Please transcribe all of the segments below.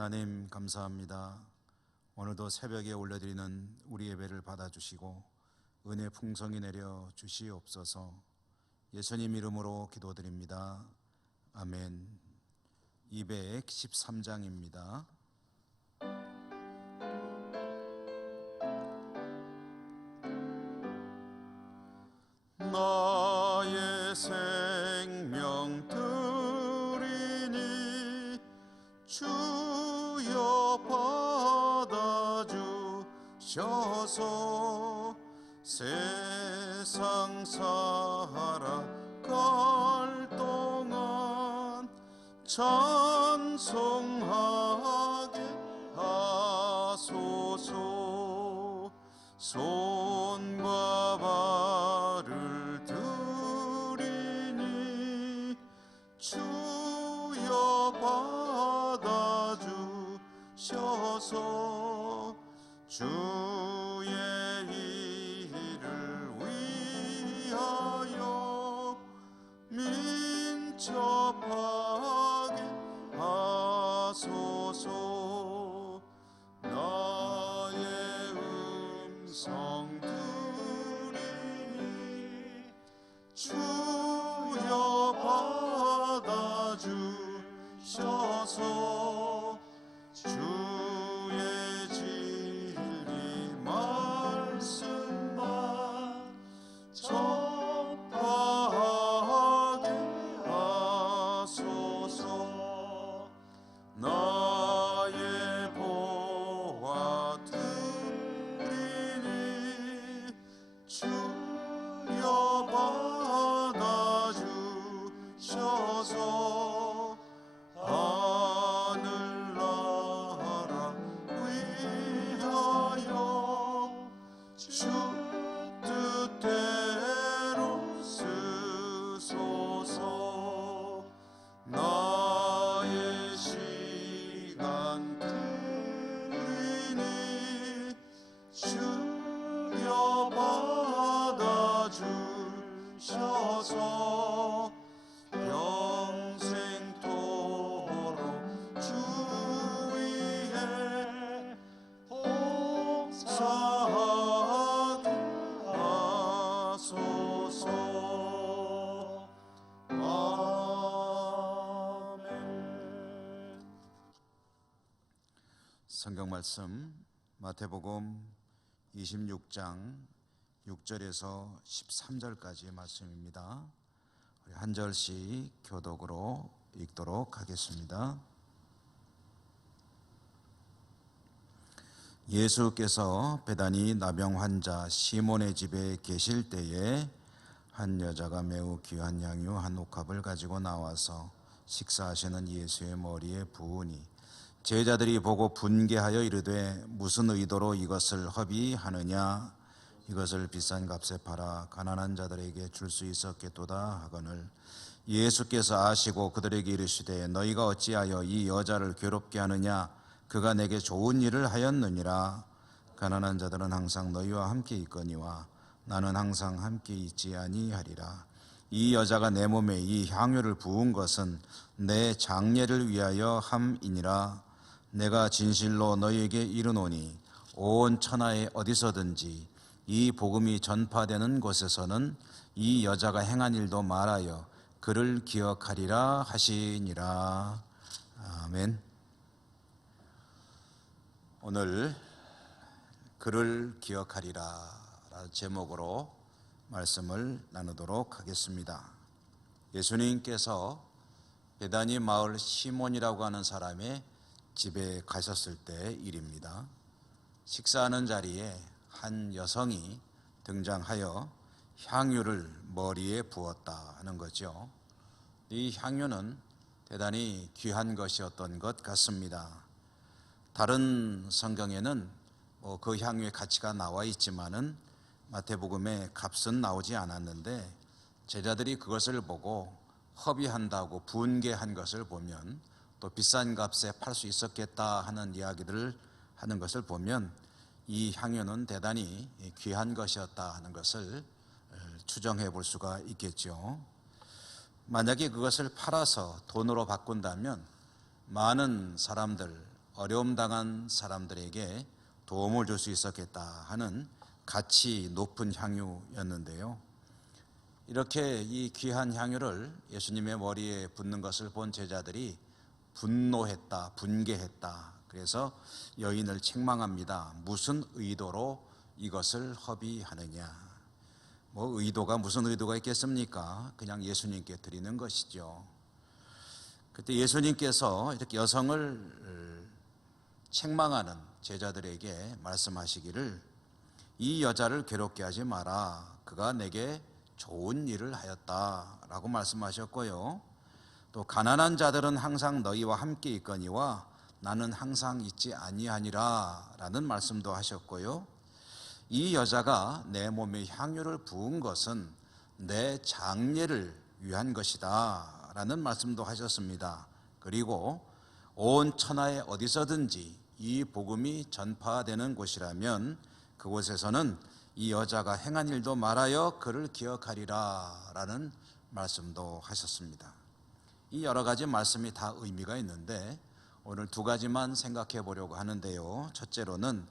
하나님 감사합니다. 오늘도 새벽에 올려드리는 우리 예배를 받아주시고 은혜 풍성히 내려 주시옵소서. 예수님 이름으로 기도드립니다. 아멘. 213장입니다. 나의 생명 드리니 주여 받아주셔서 세상 살아갈 동안 찬송하게 하소서. 손과 발을 드리니 주여 받아주셔서 주의 일을 위하여 민첩하게 하소서. 나의 음성 들으니 주여 받아주셔서 주의 진리 말씀만 전파하게 하소서. 나의 보화 드리니 주여 받아주셔서 하늘나라 위하여 주 뜻대로 쓰소서. 나의 시간 드리니 주여 받아주셔서 평생토록 주 위에 봉사하게 하소서. 아멘. 성경 말씀 마태복음 26장 6절에서 13절까지의 말씀입니다. 우리 한 절씩 교독으로 읽도록 하겠습니다. 예수께서 베다니 나병 환자 시몬의 집에 계실 때에 한 여자가 매우 귀한 향유 한 옥합을 가지고 나와서 식사하시는 예수의 머리에 부으니 제자들이 보고 분개하여 이르되 무슨 의도로 이것을 허비하느냐, 이것을 비싼 값에 팔아 가난한 자들에게 줄 수 있었겠도다 하거늘 예수께서 아시고 그들에게 이르시되 너희가 어찌하여 이 여자를 괴롭게 하느냐, 그가 내게 좋은 일을 하였느니라. 가난한 자들은 항상 너희와 함께 있거니와 나는 항상 함께 있지 아니하리라. 이 여자가 내 몸에 이 향유를 부은 것은 내 장례를 위하여 함이니라. 내가 진실로 너희에게 이르노니 온 천하에 어디서든지 이 복음이 전파되는 곳에서는 이 여자가 행한 일도 말하여 그를 기억하리라 하시니라. 아멘. 오늘 그를 기억하리라 라는 제목으로 말씀을 나누도록 하겠습니다. 예수님께서 베다니 마을 시몬이라고 하는 사람의 집에 가셨을 때 일입니다. 식사하는 자리에 한 여성이 등장하여 향유를 머리에 부었다 하는 거죠. 이 향유는 대단히 귀한 것이었던 것 같습니다. 다른 성경에는 그 향유의 가치가 나와 있지만은 마태복음에 값은 나오지 않았는데 제자들이 그것을 보고 허비한다고 분개한 것을 보면 또 비싼 값에 팔 수 있었겠다 하는 이야기들을 하는 것을 보면 이 향유는 대단히 귀한 것이었다 하는 것을 추정해 볼 수가 있겠죠. 만약에 그것을 팔아서 돈으로 바꾼다면 많은 사람들, 어려움 당한 사람들에게 도움을 줄 수 있었겠다 하는 가치 높은 향유였는데요. 이렇게 이 귀한 향유를 예수님의 머리에 붓는 것을 본 제자들이 분노했다, 분개했다. 그래서 여인을 책망합니다. 무슨 의도로 이것을 허비하느냐. 의도가 무슨 의도가 있겠습니까? 그냥 예수님께 드리는 것이죠. 그때 예수님께서 이렇게 여성을 책망하는 제자들에게 말씀하시기를 이 여자를 괴롭게 하지 마라. 그가 내게 좋은 일을 하였다라고 말씀하셨고요. 또 가난한 자들은 항상 너희와 함께 있거니와 나는 항상 있지 아니하니라 라는 말씀도 하셨고요. 이 여자가 내 몸에 향유를 부은 것은 내 장례를 위한 것이다 라는 말씀도 하셨습니다. 그리고 온 천하에 어디서든지 이 복음이 전파되는 곳이라면 그곳에서는 이 여자가 행한 일도 말하여 그를 기억하리라 라는 말씀도 하셨습니다. 이 여러 가지 말씀이 다 의미가 있는데 오늘 두 가지만 생각해 보려고 하는데요. 첫째로는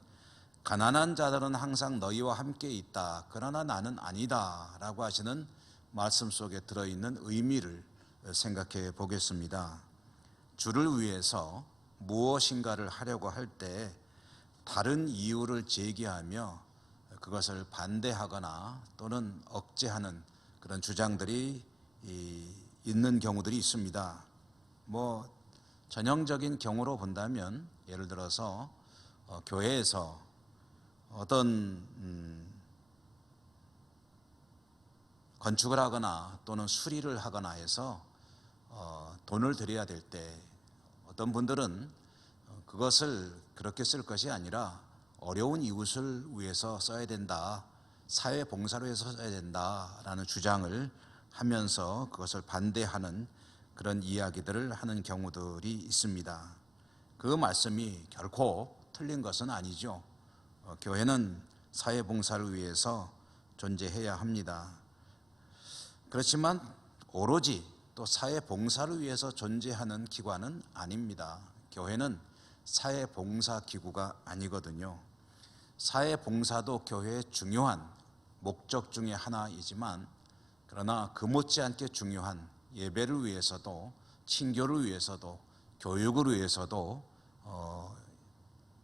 가난한 자들은 항상 너희와 함께 있다. 그러나 나는 아니다. 라고 하시는 말씀 속에 들어있는 의미를 생각해 보겠습니다. 주를 위해서 무엇인가를 하려고 할 때 다른 이유를 제기하며 그것을 반대하거나 또는 억제하는 그런 주장들이 있는 경우들이 있습니다. 전형적인 경우로 본다면 예를 들어서 교회에서 어떤 건축을 하거나 또는 수리를 하거나 해서 돈을 들여야 될 때 어떤 분들은 그것을 그렇게 쓸 것이 아니라 어려운 이웃을 위해서 써야 된다, 사회 봉사를 위해서 써야 된다라는 주장을 하면서 그것을 반대하는 그런 이야기들을 하는 경우들이 있습니다. 그 말씀이 결코 틀린 것은 아니죠. 교회는 사회 봉사를 위해서 존재해야 합니다. 그렇지만 오로지 또 사회 봉사를 위해서 존재하는 기관은 아닙니다. 교회는 사회 봉사 기구가 아니거든요. 사회 봉사도 교회의 중요한 목적 중에 하나이지만 그러나 그 못지않게 중요한 예배를 위해서도 친교를 위해서도 교육을 위해서도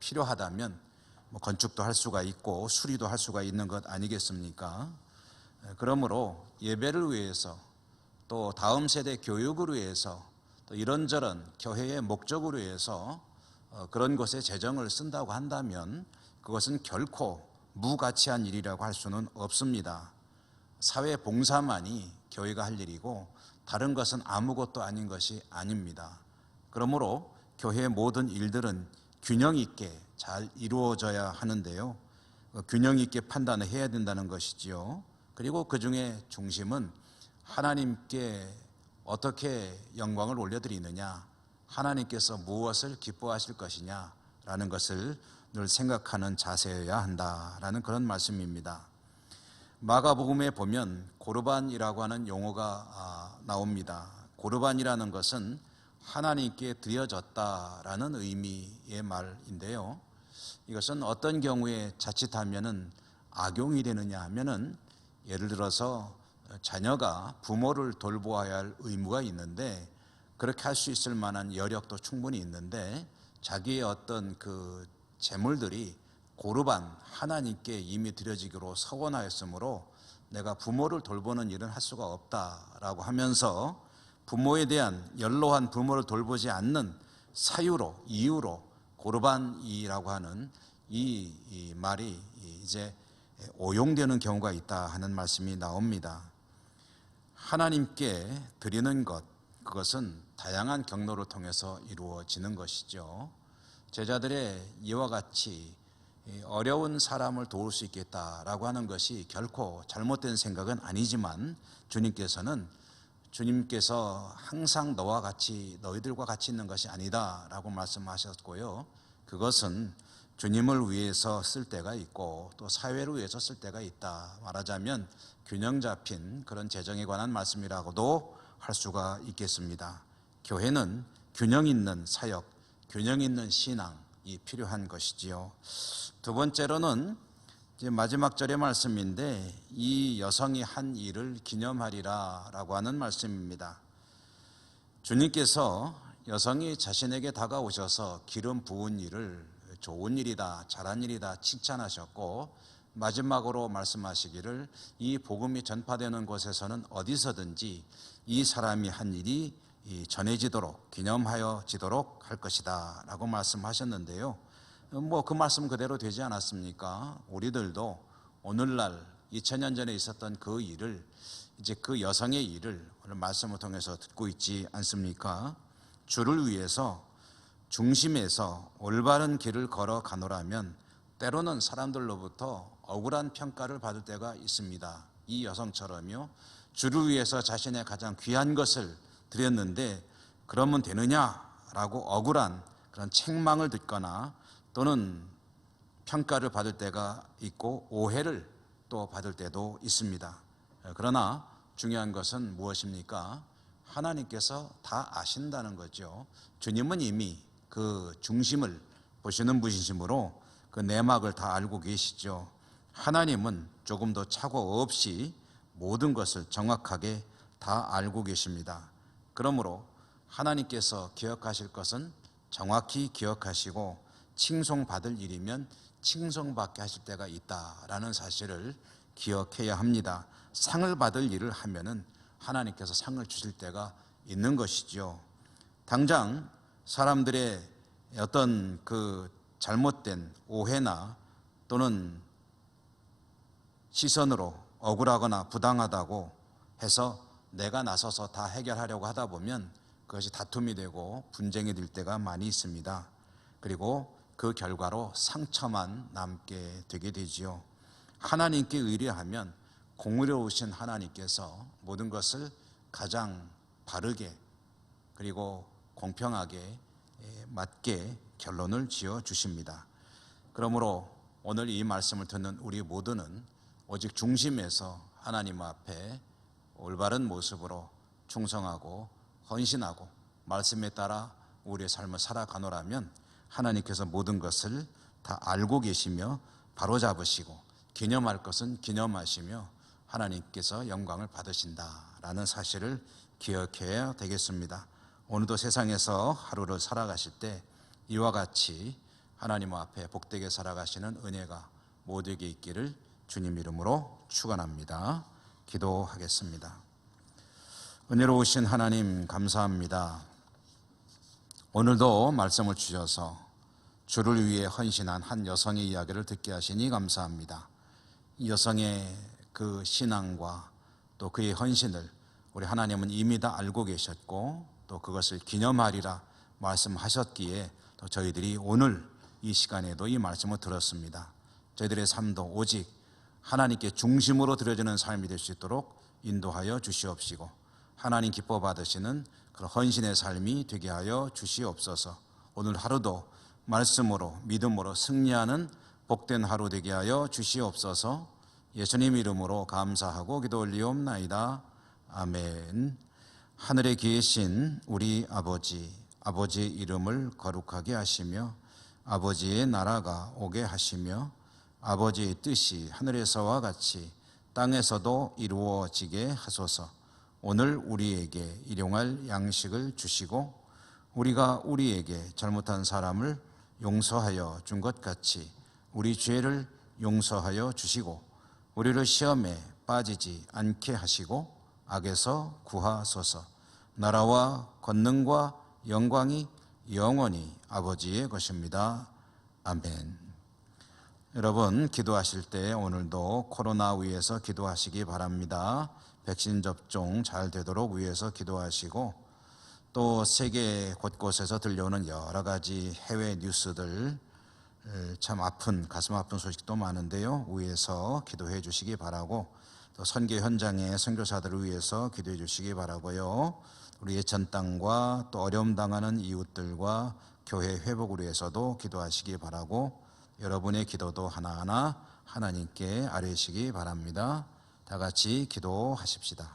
필요하다면 건축도 할 수가 있고 수리도 할 수가 있는 것 아니겠습니까? 그러므로 예배를 위해서 또 다음 세대 교육을 위해서 또 이런저런 교회의 목적을 위해서 그런 것에 재정을 쓴다고 한다면 그것은 결코 무가치한 일이라고 할 수는 없습니다. 사회 봉사만이 교회가 할 일이고 다른 것은 아무것도 아닌 것이 아닙니다. 그러므로 교회의 모든 일들은 균형 있게 잘 이루어져야 하는데요. 균형 있게 판단을 해야 된다는 것이지요. 그리고 그 중에 중심은 하나님께 어떻게 영광을 올려드리느냐, 하나님께서 무엇을 기뻐하실 것이냐라는 것을 늘 생각하는 자세여야 한다라는 그런 말씀입니다. 마가복음에 보면 고르반이라고 하는 용어가 나옵니다. 고르반이라는 것은 하나님께 드려졌다라는 의미의 말인데요. 이것은 어떤 경우에 자칫하면은 악용이 되느냐 하면은 예를 들어서 자녀가 부모를 돌보아야 할 의무가 있는데 그렇게 할 수 있을 만한 여력도 충분히 있는데 자기의 어떤 그 재물들이 고르반 하나님께 이미 드려지기로 서원하였으므로 내가 부모를 돌보는 일은 할 수가 없다라고 하면서 부모에 대한 연로한 부모를 돌보지 않는 사유로 이유로 고르반이라고 하는 이 말이 이제 오용되는 경우가 있다 하는 말씀이 나옵니다. 하나님께 드리는 것, 그것은 다양한 경로를 통해서 이루어지는 것이죠. 제자들의 이와 같이 어려운 사람을 도울 수 있겠다라고 하는 것이 결코 잘못된 생각은 아니지만 주님께서 항상 너희들과 같이 있는 것이 아니다라고 말씀하셨고요. 그것은 주님을 위해서 쓸 때가 있고 또 사회를 위해서 쓸 때가 있다. 말하자면 균형 잡힌 그런 재정에 관한 말씀이라고도 할 수가 있겠습니다. 교회는 균형 있는 사역, 균형 있는 신앙이 필요한 것이지요. 두 번째로는 이제 마지막 절의 말씀인데 이 여성이 한 일을 기념하리라 라고 하는 말씀입니다. 주님께서 여성이 자신에게 다가오셔서 기름 부은 일을 좋은 일이다, 잘한 일이다 칭찬하셨고, 마지막으로 말씀하시기를 이 복음이 전파되는 곳에서는 어디서든지 이 사람이 한 일이 전해지도록 기념하여지도록 할 것이다 라고 말씀하셨는데요. 그 말씀 그대로 되지 않았습니까? 우리들도 오늘날 2000년 전에 있었던 그 일을, 이제 그 여성의 일을 오늘 말씀을 통해서 듣고 있지 않습니까? 주를 위해서 중심에서 올바른 길을 걸어 가노라면 때로는 사람들로부터 억울한 평가를 받을 때가 있습니다. 이 여성처럼요, 주를 위해서 자신의 가장 귀한 것을 드렸는데 그러면 되느냐라고 억울한 그런 책망을 듣거나 또는 평가를 받을 때가 있고 오해를 또 받을 때도 있습니다. 그러나 중요한 것은 무엇입니까? 하나님께서 다 아신다는 거죠. 주님은 이미 그 중심을 보시는 분이시므로 그 내막을 다 알고 계시죠. 하나님은 조금도 착오 없이 모든 것을 정확하게 다 알고 계십니다. 그러므로 하나님께서 기억하실 것은 정확히 기억하시고 칭송받을 일이면 칭송받게 하실 때가 있다라는 사실을 기억해야 합니다. 상을 받을 일을 하면은 하나님께서 상을 주실 때가 있는 것이죠. 당장 사람들의 어떤 그 잘못된 오해나 또는 시선으로 억울하거나 부당하다고 해서 내가 나서서 다 해결하려고 하다 보면 그것이 다툼이 되고 분쟁이 될 때가 많이 있습니다. 그리고 그 결과로 상처만 남게 되게 되지요. 하나님께 의뢰하면 공의로우신 하나님께서 모든 것을 가장 바르게 그리고 공평하게 맞게 결론을 지어 주십니다. 그러므로 오늘 이 말씀을 듣는 우리 모두는 오직 중심에서 하나님 앞에 올바른 모습으로 충성하고 헌신하고 말씀에 따라 우리의 삶을 살아가노라면 하나님께서 모든 것을 다 알고 계시며 바로잡으시고 기념할 것은 기념하시며 하나님께서 영광을 받으신다라는 사실을 기억해야 되겠습니다. 오늘도 세상에서 하루를 살아가실 때 이와 같이 하나님 앞에 복되게 살아가시는 은혜가 모두에게 있기를 주님 이름으로 축원합니다. 기도하겠습니다. 은혜로우신 하나님 감사합니다. 오늘도 말씀을 주셔서 주를 위해 헌신한 한 여성의 이야기를 듣게 하시니 감사합니다. 이 여성의 그 신앙과 또 그의 헌신을 우리 하나님은 이미 다 알고 계셨고 또 그것을 기념하리라 말씀하셨기에 또 저희들이 오늘 이 시간에도 이 말씀을 들었습니다. 저희들의 삶도 오직 하나님께 중심으로 드려지는 삶이 될 수 있도록 인도하여 주시옵시고 하나님 기뻐 받으시는 그런 헌신의 삶이 되게 하여 주시옵소서. 오늘 하루도 말씀으로 믿음으로 승리하는 복된 하루 되게 하여 주시옵소서. 예수님 이름으로 감사하고 기도 올리옵나이다. 아멘. 하늘에 계신 우리 아버지, 아버지의 이름을 거룩하게 하시며 아버지의 나라가 오게 하시며 아버지의 뜻이 하늘에서와 같이 땅에서도 이루어지게 하소서. 오늘 우리에게 일용할 양식을 주시고 우리가 우리에게 잘못한 사람을 용서하여 준 것 같이 우리 죄를 용서하여 주시고 우리를 시험에 빠지지 않게 하시고 악에서 구하소서. 나라와 권능과 영광이 영원히 아버지의 것입니다. 아멘. 여러분 기도하실 때 오늘도 코로나 위해서 기도하시기 바랍니다. 백신 접종 잘 되도록 위해서 기도하시고 또 세계 곳곳에서 들려오는 여러 가지 해외 뉴스들 참 아픈 가슴 아픈 소식도 많은데요. 위해서 기도해 주시기 바라고 또 선교 현장의 선교사들을 위해서 기도해 주시기 바라고요. 우리의 전 땅과 또 어려움 당하는 이웃들과 교회 회복을 위해서도 기도하시기 바라고 여러분의 기도도 하나하나 하나님께 아뢰시기 바랍니다. 다 같이 기도하십시다.